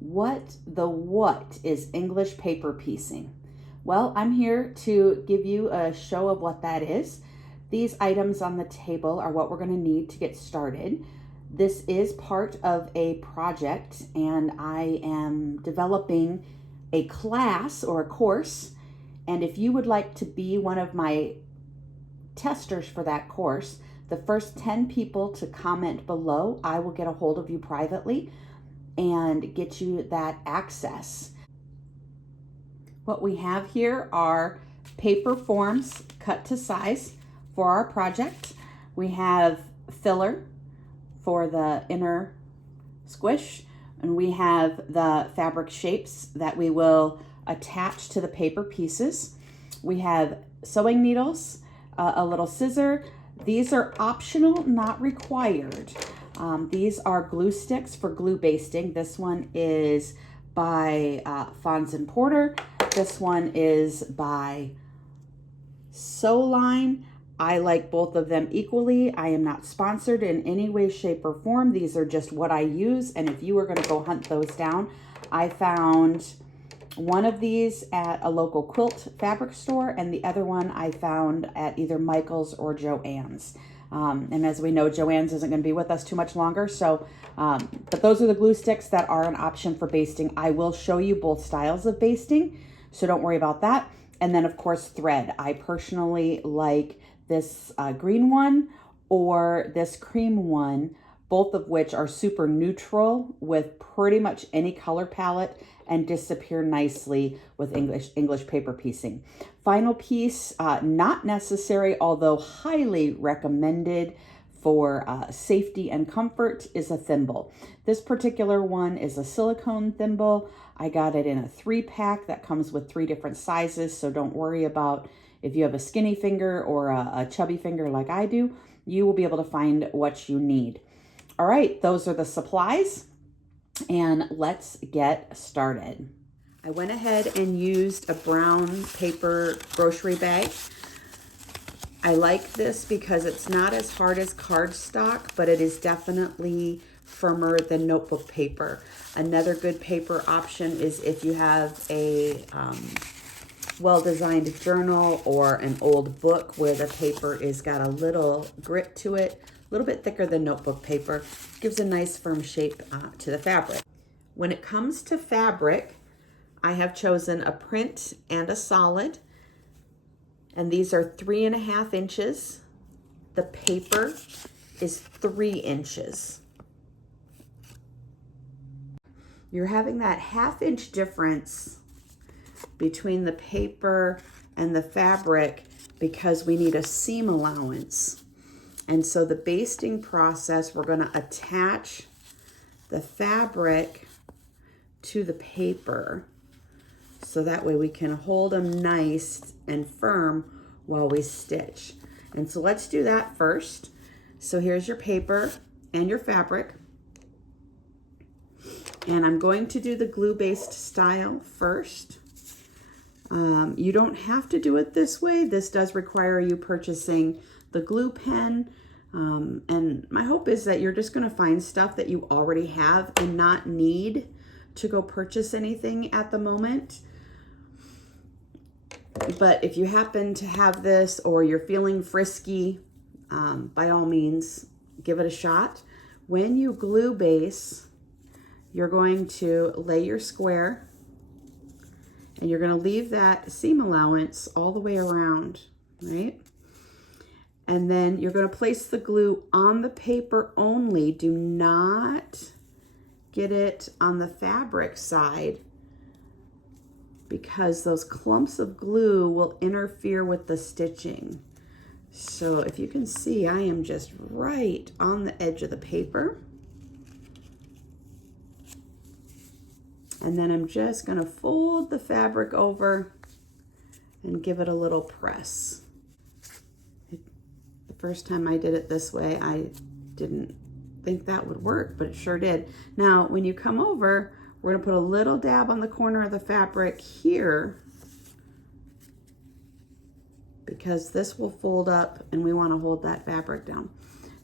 What is English paper piecing? Well, I'm here to give you a show of what that is. These items on the table are what we're going to need to get started. This is part of a project, and I am developing a class or a course. And if you would like to be one of my testers for that course, the first 10 people to comment below, I will get a hold of you privately and get you that access. What we have here are paper forms cut to size for our project. We have filler for the inner squish, and we have the fabric shapes that we will attach to the paper pieces. We have sewing needles, a little scissor. These are optional, not required. These are glue sticks for glue basting. This one is by Fons and Porter. This one is by Sewline. I like both of them equally. I am not sponsored in any way, shape, or form. These are just what I use, and if you were going to go hunt those down, I found one of these at a local quilt fabric store, and the other one I found at either Michael's or Joann's. And as we know, Joann's isn't going to be with us too much longer. So, but those are the glue sticks that are an option for basting. I will show you both styles of basting, so don't worry about that. And then, of course, thread. I personally like this green one or this cream one, both of which are super neutral with pretty much any color palette and disappear nicely with English paper piecing. Final piece, not necessary, although highly recommended for safety and comfort, is a thimble. This particular one is a silicone thimble. I got it in a 3-pack that comes with 3 different sizes, so don't worry about if you have a skinny finger or a chubby finger like I do. You will be able to find what you need. All right, those are the supplies, and let's get started. I went ahead and used a brown paper grocery bag. I like this because it's not as hard as cardstock, but it is definitely firmer than notebook paper. Another good paper option is if you have a well-designed journal or an old book where the paper is got a little grit to it, a little bit thicker than notebook paper, gives a nice firm shape to the fabric. When it comes to fabric, I have chosen a print and a solid, and these are 3.5 inches. The paper is 3 inches. You're having that 1/2 inch difference between the paper and the fabric because we need a seam allowance. And so the basting process, we're going to attach the fabric to the paper so that way we can hold them nice and firm while we stitch. And so let's do that first. So here's your paper and your fabric. And I'm going to do the glue-based style first. You don't have to do it this way. This does require you purchasing the glue pen. And my hope is that you're just going to find stuff that you already have and not need to go purchase anything at the moment. But if you happen to have this or you're feeling frisky, by all means, give it a shot. When you glue base, you're going to lay your square and you're going to leave that seam allowance all the way around, right? And then you're going to place the glue on the paper only. Do not get it on the fabric side because those clumps of glue will interfere with the stitching. So if you can see, I am just right on the edge of the paper. And then I'm just going to fold the fabric over and give it a little press. The first time I did it this way, I didn't think that would work, but it sure did. Now, when you come over, we're going to put a little dab on the corner of the fabric here because this will fold up and we want to hold that fabric down.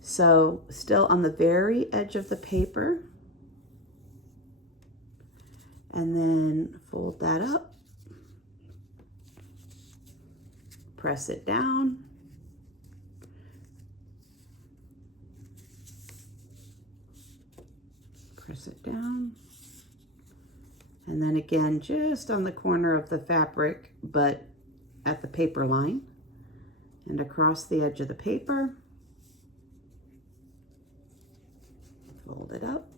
So still on the very edge of the paper, and then fold that up, press it down, press it down, and then again just on the corner of the fabric but at the paper line and across the edge of the paper, fold it up,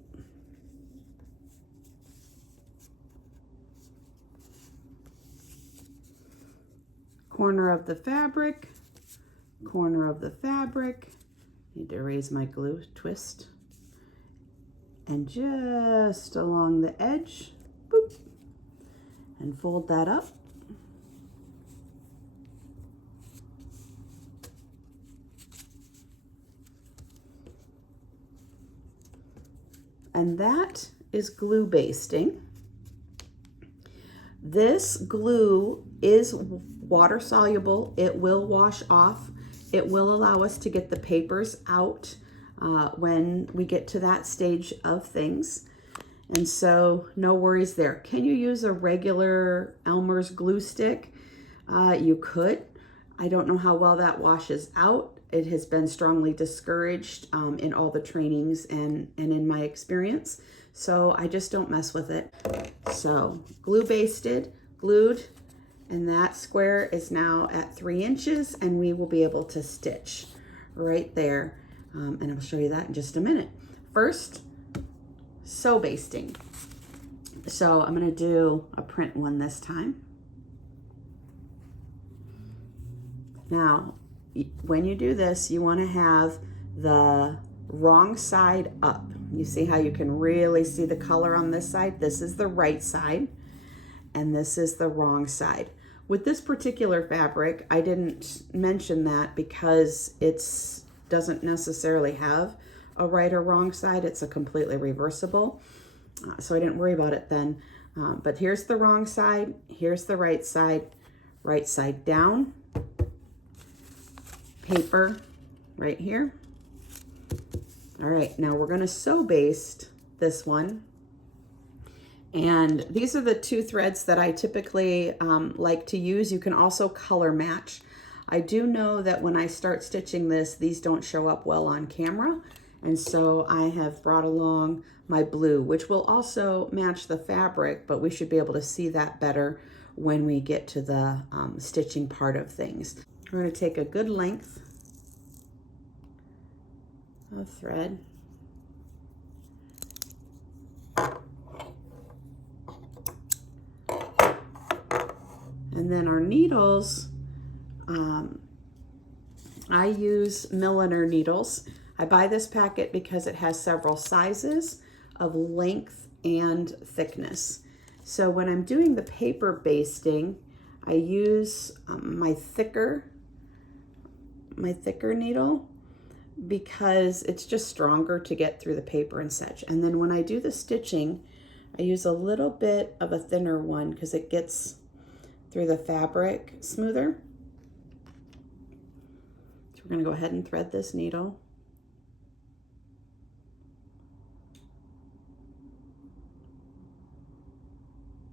corner of the fabric, corner of the fabric, need to erase my glue, twist, and just along the edge, boop, and fold that up. And that is glue basting. This glue is water soluble. It will wash off. It will allow us to get the papers out when we get to that stage of things. And so no worries there. Can you use a regular Elmer's glue stick? You could. I don't know how well that washes out. It has been strongly discouraged in all the trainings and in my experience. So I just don't mess with it. So glue basted, glued, and that square is now at 3 inches, and we will be able to stitch right there. And I'll show you that in just a minute. First, sew basting. So I'm gonna do a print one this time. Now, when you do this, you want to have the wrong side up. You see how you can really see the color on this side? This is the right side, and this is the wrong side. With this particular fabric, I didn't mention that because it doesn't necessarily have a right or wrong side. It's a completely reversible, so I didn't worry about it then. But here's the wrong side, here's the right side down, paper right here. All right, now we're gonna sew baste this one. And these are the 2 threads that I typically like to use. You can also color match. I do know that when I start stitching this, these don't show up well on camera. And so I have brought along my blue, which will also match the fabric, but we should be able to see that better when we get to the stitching part of things. We're going to take a good length of thread. And then our needles, I use milliner needles. I buy this packet because it has several sizes of length and thickness. So when I'm doing the paper basting, I use my thicker needle because it's just stronger to get through the paper and such. And then when I do the stitching, I use a little bit of a thinner one because it gets through the fabric smoother. So we're going to go ahead and thread this needle.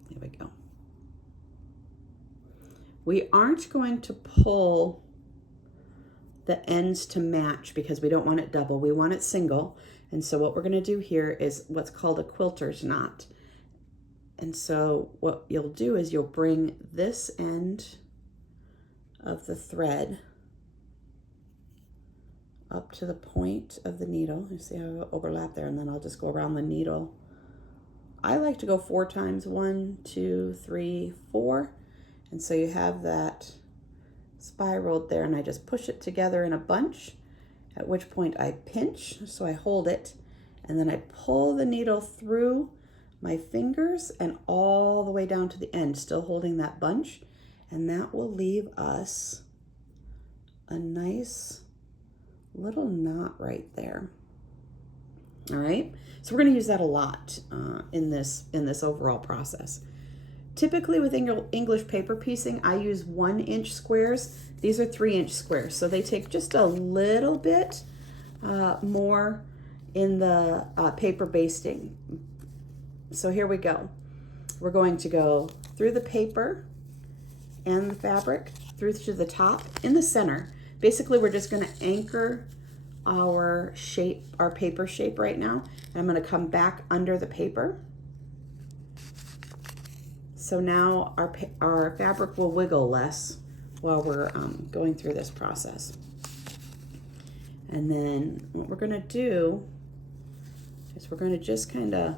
There we go. We aren't going to pull the ends to match because we don't want it double. We want it single. And so what we're going to do here is what's called a quilter's knot. And so what you'll do is you'll bring this end of the thread up to the point of the needle. You see how I overlap there, and then I'll just go around the needle. I like to go 4 times, 1, 2, 3, 4. And so you have that spiraled there, and I just push it together in a bunch, at which point I pinch, so I hold it, and then I pull the needle through my fingers and all the way down to the end, still holding that bunch, and that will leave us a nice little knot right there. All right, so we're going to use that a lot in this overall process. Typically with English paper piecing, I use 1-inch squares. These are 3-inch squares, so they take just a little bit more in the paper basting. So here we go. we're going to go through the paper and the fabric through to the top in the center. Basically, we're just going to anchor our shape, our paper shape right now. I'm going to come back under the paper. So now our fabric will wiggle less while we're going through this process. And then what we're going to do is we're going to just kind of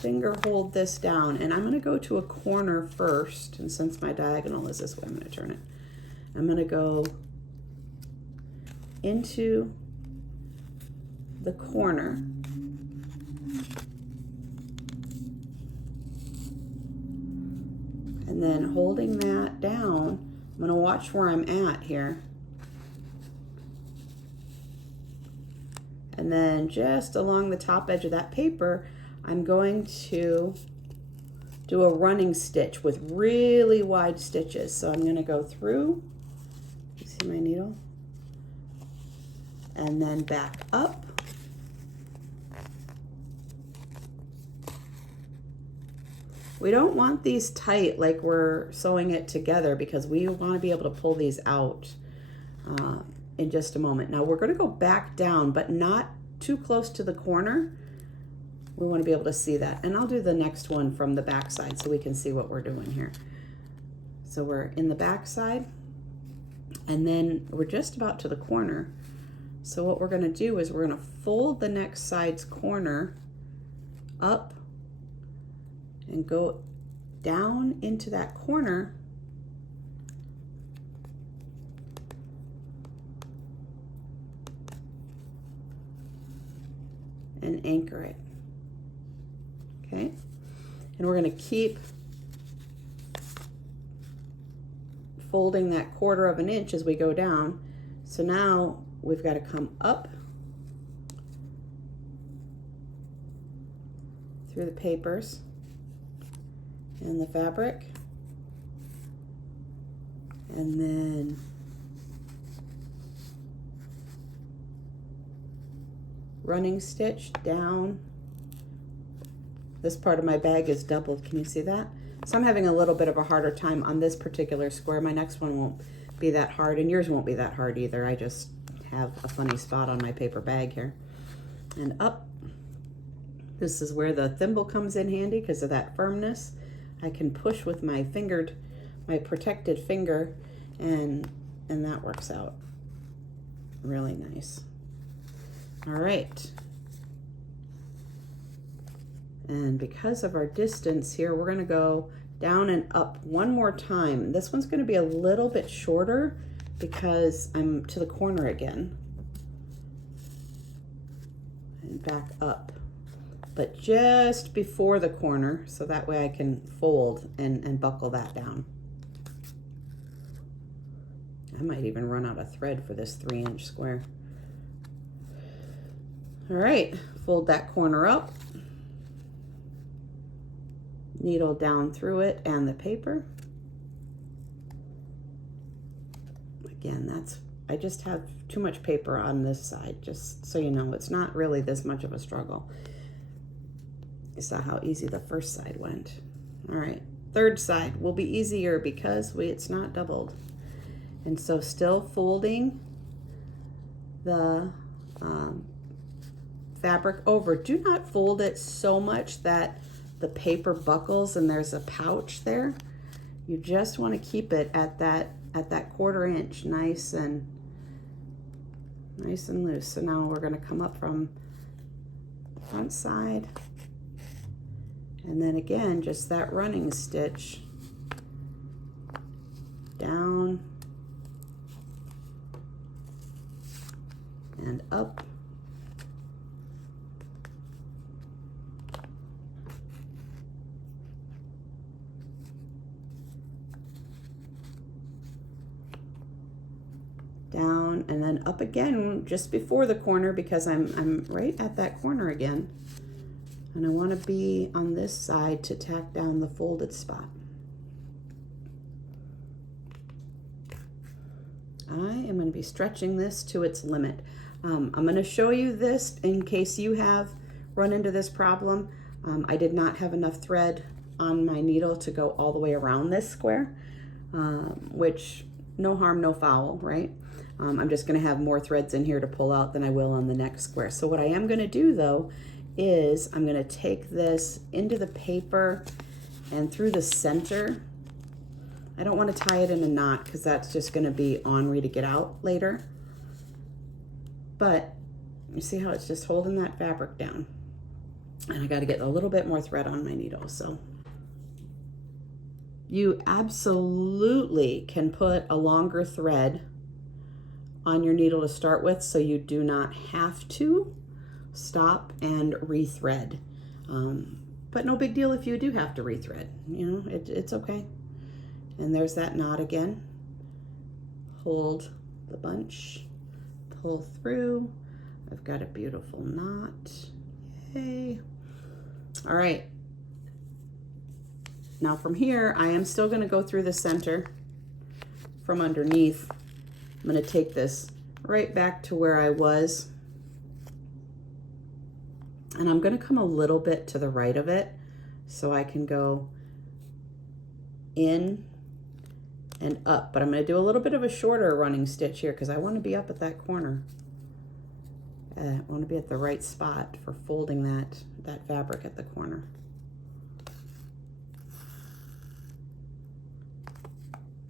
finger hold this down, and I'm going to go to a corner first, and since my diagonal is this way, I'm going to turn it. I'm going to go into the corner and then holding that down, I'm going to watch where I'm at here. And then just along the top edge of that paper, I'm going to do a running stitch with really wide stitches. So I'm going to go through, you see my needle, and then back up. We don't want these tight like we're sewing it together because we want to be able to pull these out in just a moment. Now we're going to go back down, but not too close to the corner. We want to be able to see that. And I'll do the next one from the back side so we can see what we're doing here. So we're in the back side, and then we're just about to the corner. So what we're going to do is we're going to fold the next side's corner up and go down into that corner and anchor it. Okay, and we're going to keep folding that 1/4 of an inch as we go down. So now we've got to come up through the papers and the fabric, and then running stitch down. This part of my bag is doubled. Can you see that? So I'm having a little bit of a harder time on this particular square. My next one won't be that hard, and yours won't be that hard either. I just have a funny spot on my paper bag here. And up. This is where the thimble comes in handy because of that firmness. I can push with my protected finger, and that works out really nice. All right. And because of our distance here, we're going to go down and up one more time. This one's going to be a little bit shorter because I'm to the corner again. And back up. But just before the corner, so that way I can fold and buckle that down. I might even run out of thread for this 3-inch square. All right, fold that corner up, needle down through it and the paper. Again, I just have too much paper on this side, just so you know, it's not really this much of a struggle. You saw how easy the first side went. All right, third side will be easier because it's not doubled. And so still folding the fabric over. Do not fold it so much that the paper buckles and there's a pouch there. You just want to keep it at that 1/4 inch, nice and loose. So now we're going to come up from the front side. And then again, just that running stitch down and up. Down and then up again just before the corner because I'm right at that corner again. And I want to be on this side to tack down the folded spot. I am going to be stretching this to its limit. I'm going to show you this in case you have run into this problem. I did not have enough thread on my needle to go all the way around this square, which no harm, no foul, right? I'm just going to have more threads in here to pull out than I will on the next square. So what I am going to do though is I'm going to take this into the paper and through the center. I don't want to tie it in a knot because that's just going to be ornery to get out later. But you see how it's just holding that fabric down. And I got to get a little bit more thread on my needle. So you absolutely can put a longer thread on your needle to start with, so you do not have to stop and rethread. But no big deal if you do have to rethread, you know, it's okay. And there's that knot again. Hold the bunch, pull through. I've got a beautiful knot. Yay. All right. Now from here, I am still going to go through the center from underneath. I'm going to take this right back to where I was. And I'm going to come a little bit to the right of it so I can go in and up. But I'm going to do a little bit of a shorter running stitch here because I want to be up at that corner. I want to be at the right spot for folding that fabric at the corner.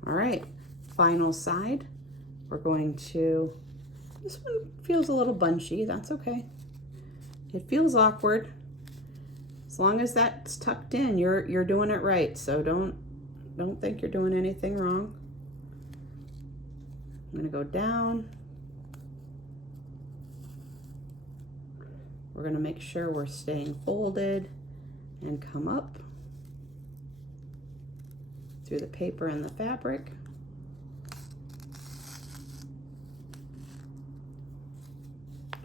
All right, final side. We're going to, this one feels a little bunchy, that's okay. It feels awkward. As long as that's tucked in, you're doing it right. So don't think you're doing anything wrong. I'm gonna go down. We're gonna make sure we're staying folded and come up through the paper and the fabric.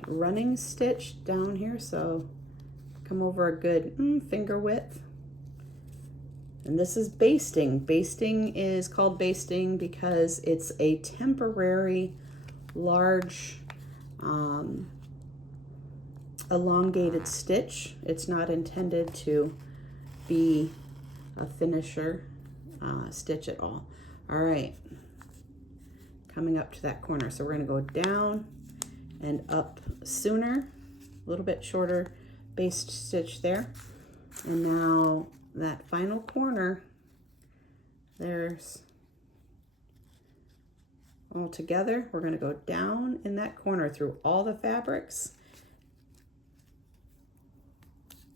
Running stitch down here, so come over a good finger width. And this is basting. Basting is called basting because it's a temporary large elongated stitch. It's not intended to be a finisher stitch at all. All right, coming up to that corner. So we're going to go down and up sooner, a little bit shorter baste stitch there. And now that final corner, there's all together. We're going to go down in that corner through all the fabrics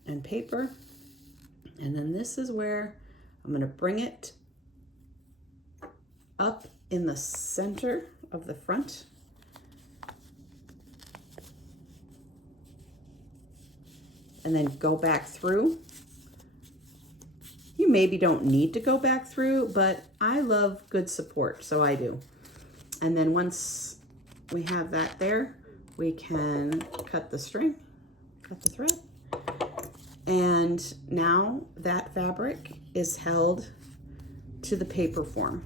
and paper. And then this is where I'm going to bring it up in the center of the front. And then go back through. You maybe don't need to go back through, but I love good support, so I do. And then once we have that there, we can cut the string, cut the thread. And now that fabric is held to the paper form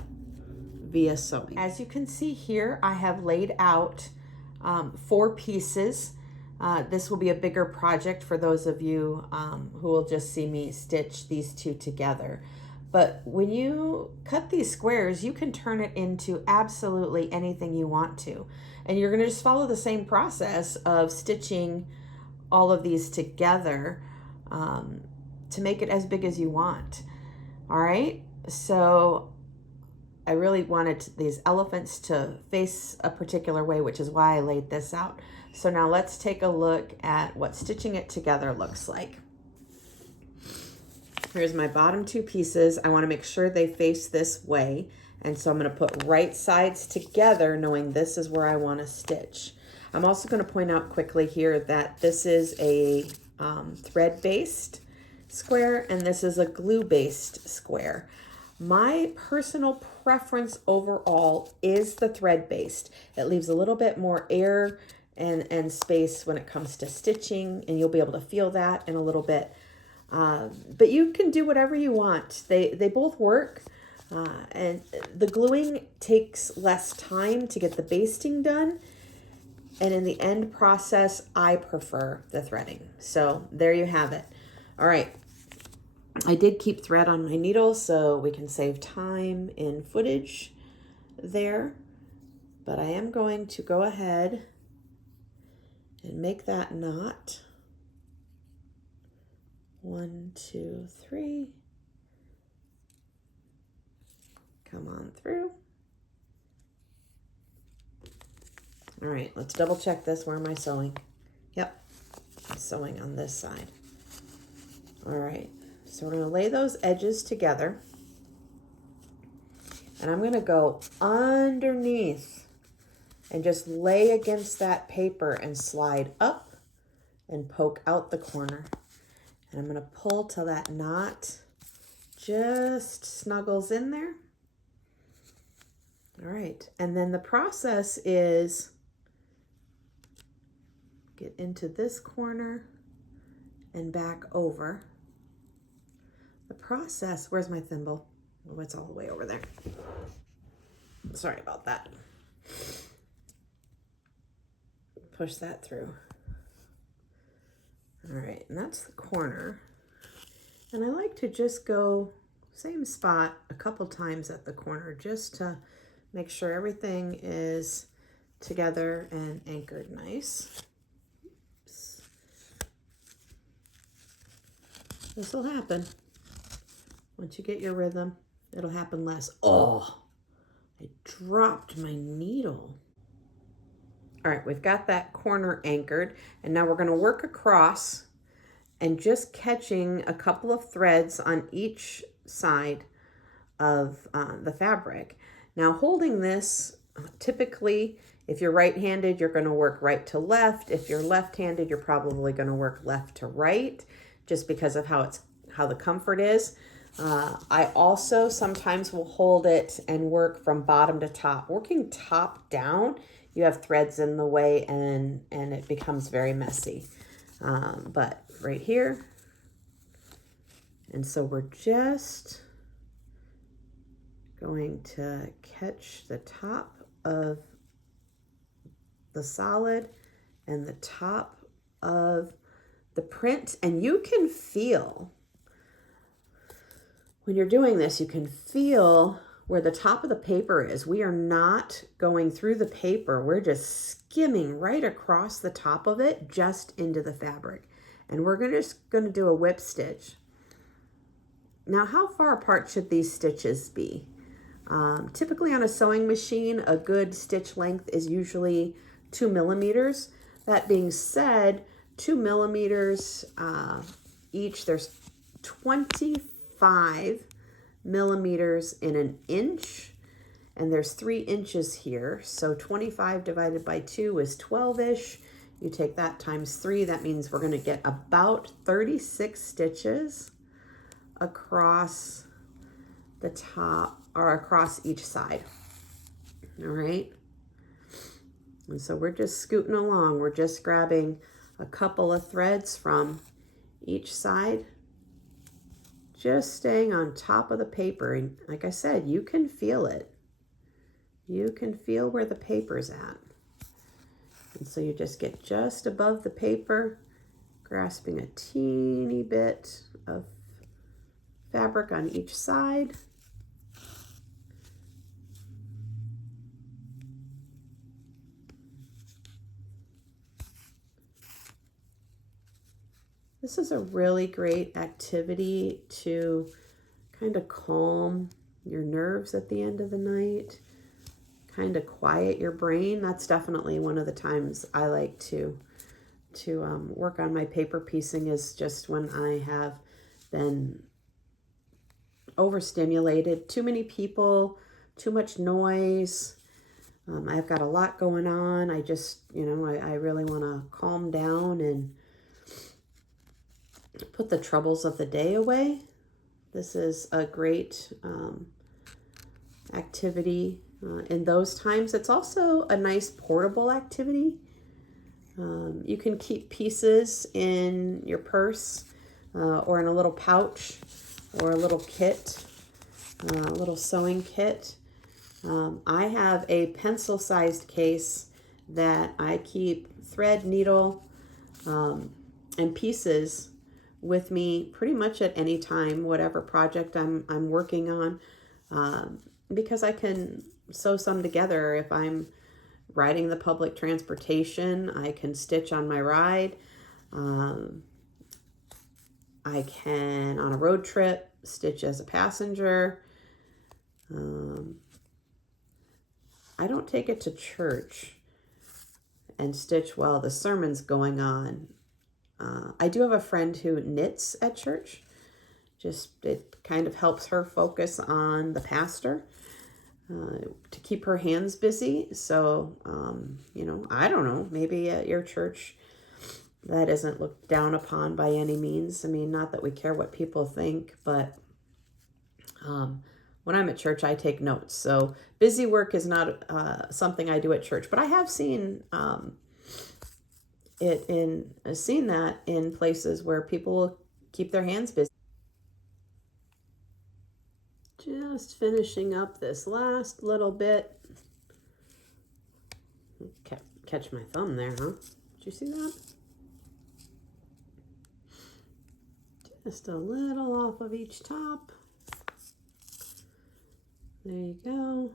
via sewing. As you can see here, I have laid out 4 pieces. This will be a bigger project for those of you who will just see me stitch these two together. But when you cut these squares, you can turn it into absolutely anything you want to. And you're going to just follow the same process of stitching all of these together to make it as big as you want. All right, so I really wanted these elephants to face a particular way, which is why I laid this out. So now let's take a look at what stitching it together looks like. Here's my bottom 2 pieces. I want to make sure they face this way. And so I'm going to put right sides together, knowing this is where I want to stitch. I'm also going to point out quickly here that this is a thread-based square and this is a glue-based square. My personal preference overall is the thread-based. It leaves a little bit more air and space when it comes to stitching, and you'll be able to feel that in a little bit. But you can do whatever you want. They both work, and the gluing takes less time to get the basting done, and in the end process, I prefer the threading. So there you have it. All right, I did keep thread on my needle so we can save time in footage there. But I am going to go ahead and make that knot. 1, 2, 3. Come on through. All right, let's double check this. Where am I sewing? Yep, I'm sewing on this side. All right, so we're gonna lay those edges together. And I'm gonna go underneath and just lay against that paper and slide up and poke out the corner. And I'm gonna pull till that knot just snuggles in there. All right, and then the process is get into this corner and back over. The process, where's my thimble? Oh, it's all the way over there. Sorry about that. Push that through. All right, and that's the corner. And I like to just go same spot a couple times at the corner just to make sure everything is together and anchored nice. Oops. This will happen. Once you get your rhythm, it'll happen less. Oh, I dropped my needle. All right, we've got that corner anchored, and now we're going to work across and just catching a couple of threads on each side of the fabric. Now holding this, typically, if you're right-handed, you're going to work right to left. If you're left-handed, you're probably going to work left to right, just because of how the comfort is. I also sometimes will hold it and work from bottom to top. Working top down, you have threads in the way and it becomes very messy. But right here, and so we're just going to catch the top of the solid and the top of the print, and you can feel, when you're doing this, you can feel where the top of the paper is. We are not going through the paper. We're just skimming right across the top of it, just into the fabric. And we're just going to do a whip stitch. Now, how far apart should these stitches be? Typically on a sewing machine, a good stitch length is usually 2 millimeters. That being said, 2 millimeters each. There's 25 millimeters in an inch, and there's 3 inches here. So 25 divided by 2 is 12-ish. You take that times 3, that means we're going to get about 36 stitches across the top, or across each side. All right. And so we're just scooting along. We're just grabbing a couple of threads from each side, just staying on top of the paper. And like I said, you can feel it. You can feel where the paper's at. And so you just get just above the paper, grasping a teeny bit of fabric on each side. This is a really great activity to kind of calm your nerves at the end of the night, kind of quiet your brain. That's definitely one of the times I like to work on my paper piecing, is just when I have been overstimulated, too many people, too much noise. I've got a lot going on. I just, I really want to calm down and put the troubles of the day away. This is a great activity in those times. It's also a nice portable activity. You can keep pieces in your purse or in a little pouch or a little kit, a little sewing kit. I have a pencil-sized case that I keep thread, needle, and pieces with me pretty much at any time, whatever project I'm working on, because I can sew some together. If I'm riding the public transportation, I can stitch on my ride. I can, on a road trip, stitch as a passenger. I don't take it to church and stitch while the sermon's going on. I do have a friend who knits at church. Just, it kind of helps her focus on the pastor, to keep her hands busy. So, you know, I don't know, maybe at your church that isn't looked down upon by any means. I mean, not that we care what people think, but when I'm at church, I take notes. So busy work is not something I do at church, but I have seen seen that in places where people will keep their hands busy. Just finishing up this last little bit. Catch my thumb there, huh? Did you see that? Just a little off of each top. There you go.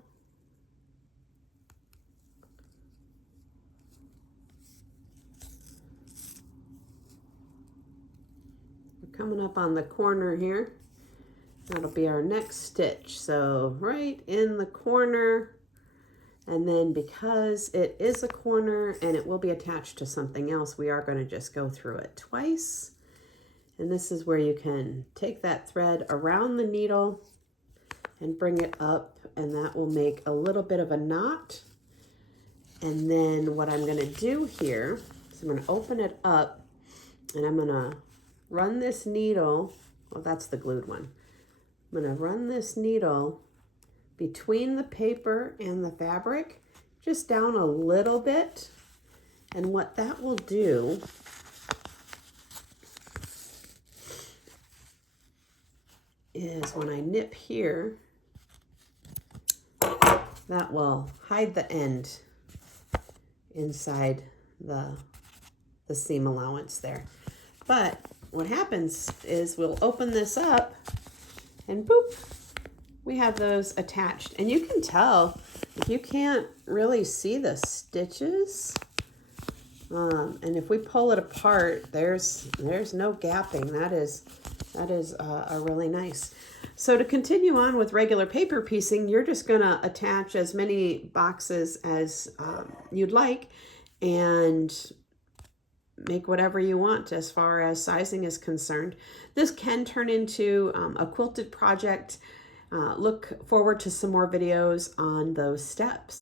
We're coming up on the corner here. That'll be our next stitch. So right in the corner, and then because it is a corner and it will be attached to something else, we are going to just go through it twice. And this is where you can take that thread around the needle and bring it up, and that will make a little bit of a knot. And then what I'm going to do here is I'm going to open it up, and I'm going to run this needle. Well, that's the glued one. I'm going to run this needle between the paper and the fabric, just down a little bit. And what that will do is when I nip here, that will hide the end inside the seam allowance there. But what happens is we'll open this up, and boop, we have those attached. And you can tell, if you can't really see the stitches, and if we pull it apart, there's no gapping. That is a really nice. So to continue on with regular paper piecing, you're just gonna attach as many boxes as you'd like, and make whatever you want as far as sizing is concerned. This can turn into a quilted project. Look forward to some more videos on those steps.